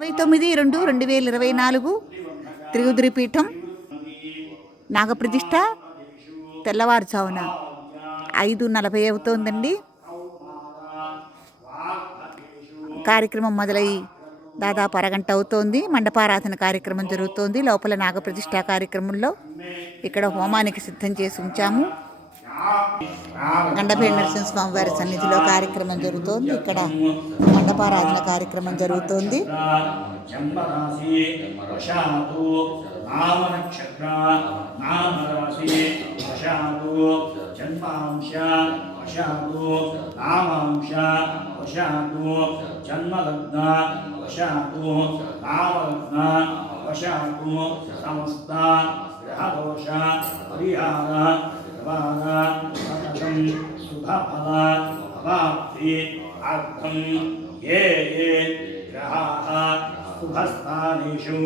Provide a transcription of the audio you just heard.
29/2/2024 త్రిగుదిరి పీఠం నాగప్రతిష్ఠ తెల్లవారుజామున 5:40 అవుతోందండి. కార్యక్రమం మొదలై దాదాపు అరగంట అవుతోంది. మండపారాధన కార్యక్రమం జరుగుతోంది. లోపల నాగప్రతిష్ఠ కార్యక్రమంలో ఇక్కడ హోమానికి సిద్ధం చేసి ఉంచాము. గండభేడి నరసింహస్వామి వారి సన్నిధిలో కార్యక్రమం జరుగుతోంది. ఇక్కడ మండపారాధన కార్యక్రమం జరుగుతోంది. సమస్త గ్రహదోష పరిహార శుభఫల ప్రాప్తి అర్థం ఏ గ్రహాः శుభస్థానేషు